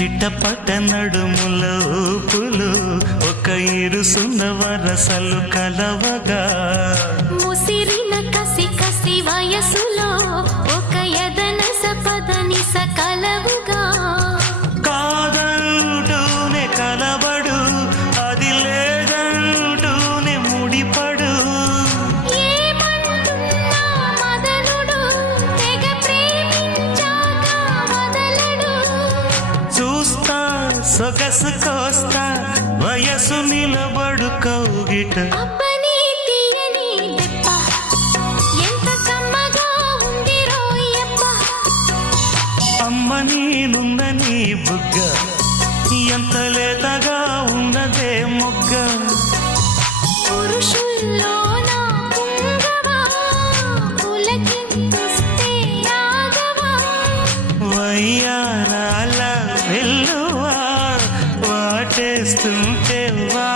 చిట్టపట్ట నడుముల ఊపులు ఒక ఇరుసున్న వరసలు కలవగా ముసిరిన కసి కసి వయసులో ఒక యదన సపదని సకలవుగా కాదంటూనే కలబడు అది లేదంటూనే ముడిపడు ఏమంటున్నా మదనుడు తెగ ప్రేమించాక వదలడు చూస్తా సొగసు కోస్తా వయసు నిలబడు కౌగిట అబ్బని తీయని దెబ్బ ఎంత కమ్మగా ఉంది రోయప్ప అమ్మ నేనున్న నీ బుగ్గ ఎంత లేతగా ఉన్నదే మొగ్గ పురుషుల్లో నా పుంగవా పులకింతుస్తే ఆగవా వయ్యారాల వెల్లువా వాటేస్తుంటే వా